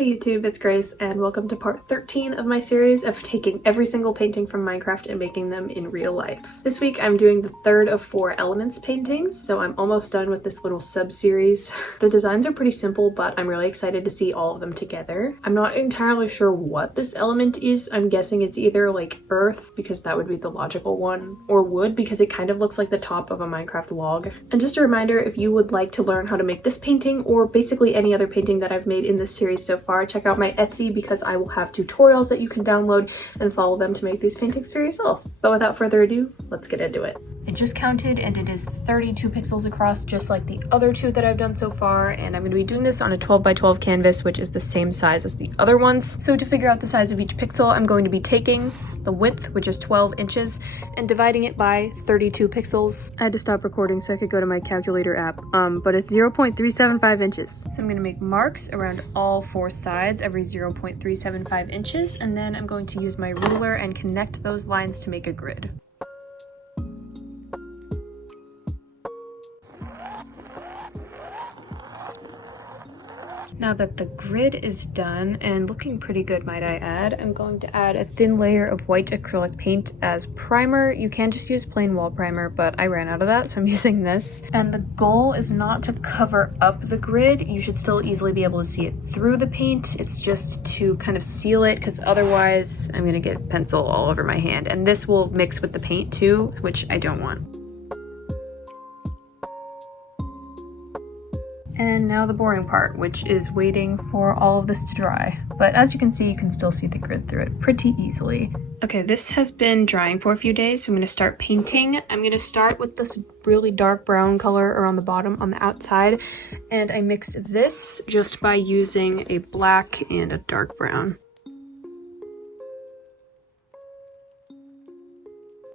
Hey YouTube, it's Grace and welcome to part 13 of my series of taking every single painting from Minecraft and making them in real life. This week I'm doing the third of 4 elements paintings, so I'm almost done with this little sub-series. The designs are pretty simple, but I'm really excited to see all of them together. I'm not entirely sure what this element is. I'm guessing it's either like earth, because that would be the logical one, or wood, because it kind of looks like the top of a Minecraft log. And just a reminder, if you would like to learn how to make this painting, or basically any other painting that I've made in this series so far, check out my Etsy because I will have tutorials that you can download and follow them to make these paintings for yourself. But without further ado, let's get into it. I just counted and it is 32 pixels across, just like the other two that I've done so far, and I'm going to be doing this on a 12 by 12 canvas, which is the same size as the other ones. So to figure out the size of each pixel, I'm going to be taking the width, which is 12 inches, and dividing it by 32 pixels. I had to stop recording so I could go to my calculator app, but it's 0.375 inches. So I'm going to make marks around all 4 sides every 0.375 inches, and then I'm going to use my ruler and connect those lines to make a grid. Now that the grid is done and looking pretty good, might I add, I'm going to add a thin layer of white acrylic paint as primer. You can just use plain wall primer, but I ran out of that, so I'm using this. And the goal is not to cover up the grid. You should still easily be able to see it through the paint. It's just to kind of seal it, because otherwise I'm gonna get pencil all over my hand. And this will mix with the paint too, which I don't want. And now the boring part, which is waiting for all of this to dry. But as you can still see the grid through it pretty easily. Okay, this has been drying for a few days, so I'm going to start painting. I'm going to start with this really dark brown color around the bottom on the outside. And I mixed this just by using a black and a dark brown.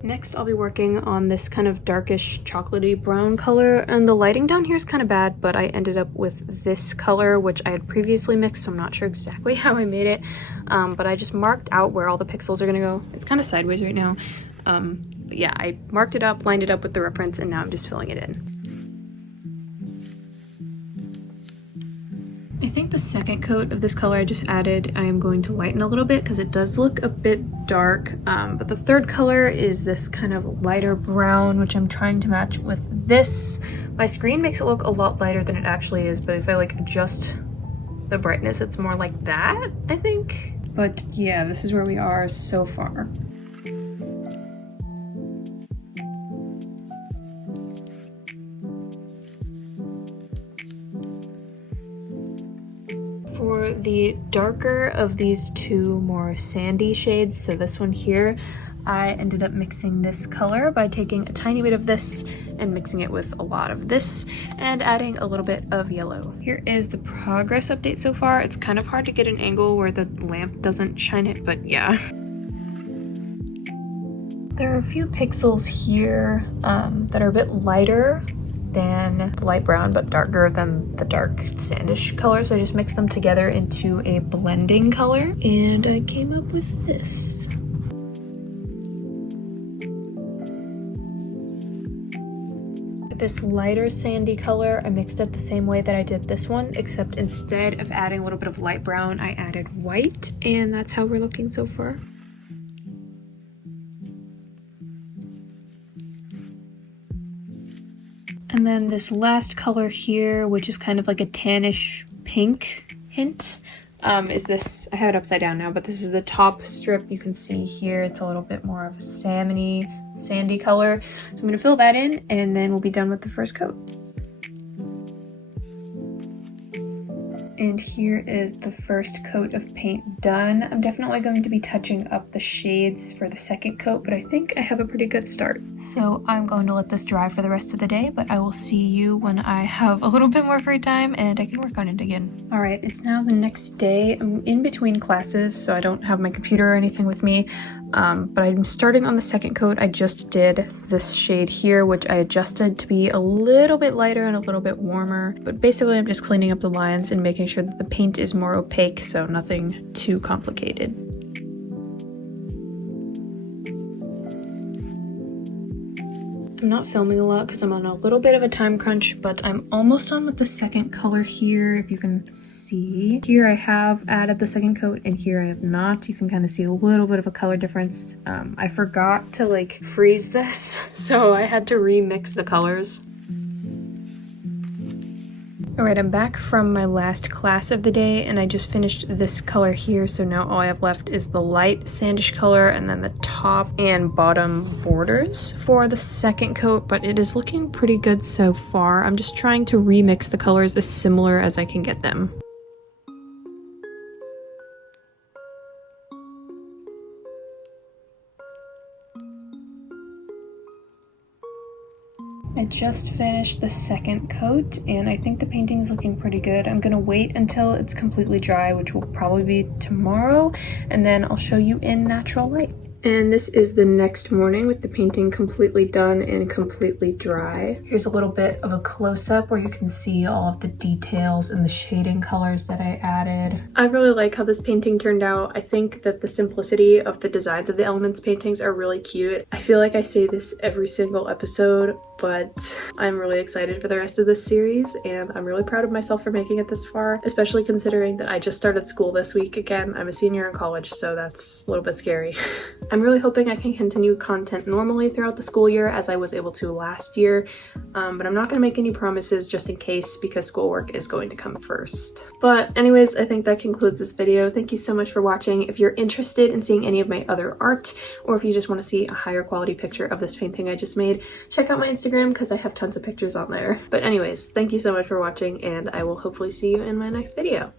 Next, I'll be working on this kind of darkish chocolatey brown color, and the lighting down here is kind of bad, but I ended up with this color, which I had previously mixed, so I'm not sure exactly how I made it, but I just marked out where all the pixels are gonna go. It's kind of sideways right now, but yeah, I marked it up, lined it up with the reference, and now I'm just filling it in. I think the second coat of this color I just added, I am going to lighten a little bit because it does look a bit dark, but the third color is this kind of lighter brown, which I'm trying to match with this. My screen makes it look a lot lighter than it actually is, but if I like adjust the brightness, it's more like that, I think. But yeah, this is where we are so far. For the darker of these two more sandy shades, so this one here, I ended up mixing this color by taking a tiny bit of this and mixing it with a lot of this and adding a little bit of yellow. Here is the progress update so far. It's kind of hard to get an angle where the lamp doesn't shine it, but yeah. There are a few pixels here that are a bit lighter than the light brown, but darker than the dark sandish color, so I just mixed them together into a blending color, and I came up with this. This lighter sandy color, I mixed it the same way that I did this one, except instead of adding a little bit of light brown, I added white, and that's how we're looking so far. And then this last color here, which is kind of like a tannish pink hint, is this, I have it upside down now, but this is the top strip. You can see here it's a little bit more of a salmony, sandy color. So I'm gonna fill that in and then we'll be done with the first coat. And here is the first coat of paint done. I'm definitely going to be touching up the shades for the second coat, but I think I have a pretty good start. So I'm going to let this dry for the rest of the day, but I will see you when I have a little bit more free time and I can work on it again. All right, it's now the next day. I'm in between classes, so I don't have my computer or anything with me, but I'm starting on the second coat. I just did this shade here, which I adjusted to be a little bit lighter and a little bit warmer, but basically I'm just cleaning up the lines and making sure that the paint is more opaque, so nothing too complicated. I'm not filming a lot because I'm on a little bit of a time crunch, but I'm almost done with the second color here. If you can see, here I have added the second coat and here I have not. You can kind of see a little bit of a color difference. I forgot to like freeze this, so I had to remix the colors. Alright, I'm back from my last class of the day and I just finished this color here, so now all I have left is the light sandish color and then the top and bottom borders for the second coat, but it is looking pretty good so far. I'm just trying to remix the colors as similar as I can get them. I just finished the second coat and I think the painting is looking pretty good. I'm gonna wait until it's completely dry, which will probably be tomorrow, and then I'll show you in natural light. And this is the next morning with the painting completely done and completely dry. Here's a little bit of a close-up where you can see all of the details and the shading colors that I added. I really like how this painting turned out. I think that the simplicity of the designs of the Elements paintings are really cute. I feel like I say this every single episode, but I'm really excited for the rest of this series and I'm really proud of myself for making it this far, especially considering that I just started school this week again. I'm a senior in college, so that's a little bit scary. I'm really hoping I can continue content normally throughout the school year as I was able to last year, but I'm not going to make any promises just in case because schoolwork is going to come first. But anyways, I think that concludes this video. Thank you so much for watching. If you're interested in seeing any of my other art, or if you just want to see a higher quality picture of this painting I just made, check out my Instagram because I have tons of pictures on there. But anyways, thank you so much for watching and I will hopefully see you in my next video.